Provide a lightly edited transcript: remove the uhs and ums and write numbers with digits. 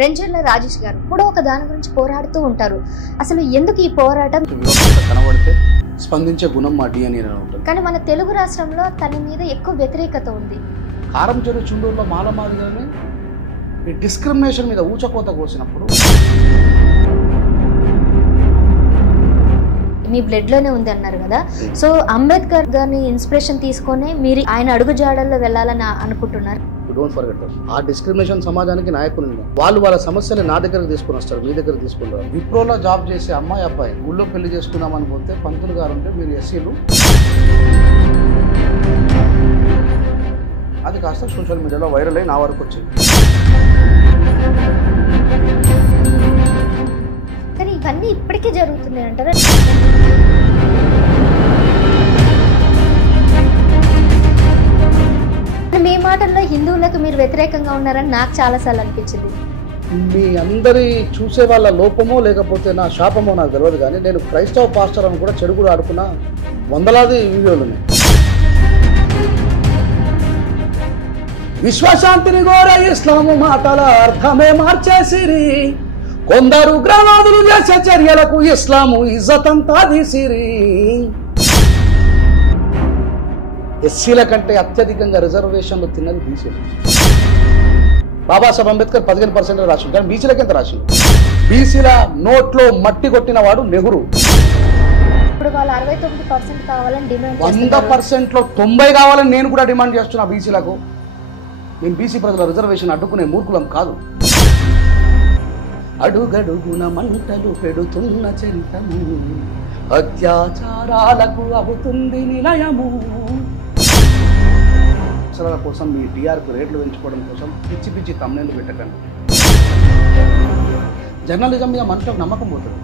రెంజర్ల రాజేష్ గారు కూడా ఒక దాని గురించి పోరాడుతూ ఉంటారు. అసలు ఎందుకు ఈ పోరాటం? కనబడితే స్పందించే గుణం మా డిఎన్ఏ ఉంటుంది. కానీ మన తెలుగు రాష్ట్రంలో తన మీద ఎక్కువ వ్యతిరేకత ఉంది. కారం చెడు చుండూరులో మాలమాదిగానే ఈ డిస్క్రిమినేషన్ మీద ఊచకోత కోసినప్పుడు మీ బ్లడ్ లోనే ఉంది అన్నారు కదా. సో అంబేద్కర్ గారిని ఇన్స్పిరేషన్ తీసుకొని మీరు ఆయన అడుగు జాడల్లో వెళ్ళాలని అనుకుంటున్నారు. డోంట్ ఫర్గెట్ ఆ డిస్క్రిమినేషన్ సమాజానికి నాయకులు వాళ్ళు వాళ్ళ సమస్యలు నా దగ్గరకు తీసుకుని వస్తారు, మీ దగ్గర తీసుకుంటారు. విప్రోలో జాబ్ చేసే అమ్మాయి అబ్బాయి ఊళ్ళో పెళ్లి చేసుకున్నామని పోతే పంతులు గారు ఉంటే మీరు ఎస్సీలు, అది కాస్త సోషల్ మీడియాలో వైరల్ అయి నా వరకు వచ్చింది. కానీ ఇవన్నీ ఇప్పటికీ జరుగుతున్నాయి అంటారా? మీ మాటల్లో హిందువులకు మీరు వ్యతిరేకంగా ఉన్నారని నాకు చాలాసార్లు అనిపించింది. మీ అందరి చూసే వాళ్ళ లోపమో లేకపోతే నా శాపమో నాకు తెలియదు, కానీ నేను క్రైస్తవ పాస్టర్ అని కూడా చెడు కూడా ఆడుకున్న వందలాది వీడియోలు ఉన్నాయి. విశ్వశాంతిని కోర ఇస్లాము మాటల అర్థమే మార్చేసిరి, కొందరు గ్రనాదులు చేసే చర్యలకు ఇస్లాము ఇజ్జతంతా తీసిరి. ఎస్సీల కంటే అత్యధికంగా రిజర్వేషన్లు తిన్నది బీసీలు. బాబాసాహెబ్ అంబేద్కర్ 15% రాసిండు, కానీ బీసీలకి ఎంత రాసిండు? బీసీల నోట్లో మట్టి కొట్టిన వాడు నెహ్రూ. ఇప్పుడు వాళ్ళు 69% కావాలని డిమాండ్ 100%లో 90 కావాలని నేను కూడా డిమాండ్ చేస్తున్నా బీసీలకు. మేము బీసీ ప్రజల రిజర్వేషన్ అడ్డుకునే మూర్ఖులం కాదు. అడుగడుగున మంటలు పెడుతున్న చరితము, అత్యాచారాలకు అవుతుంది నిలయము. అవసరాల కోసం మీ టీఆర్పీ రేట్లు పెంచుకోవడం కోసం పిచ్చి పిచ్చి తమ్నేలు పెట్టకండి. జర్నలిజం మీద మనుషులకు నమ్మకం పోతుంది.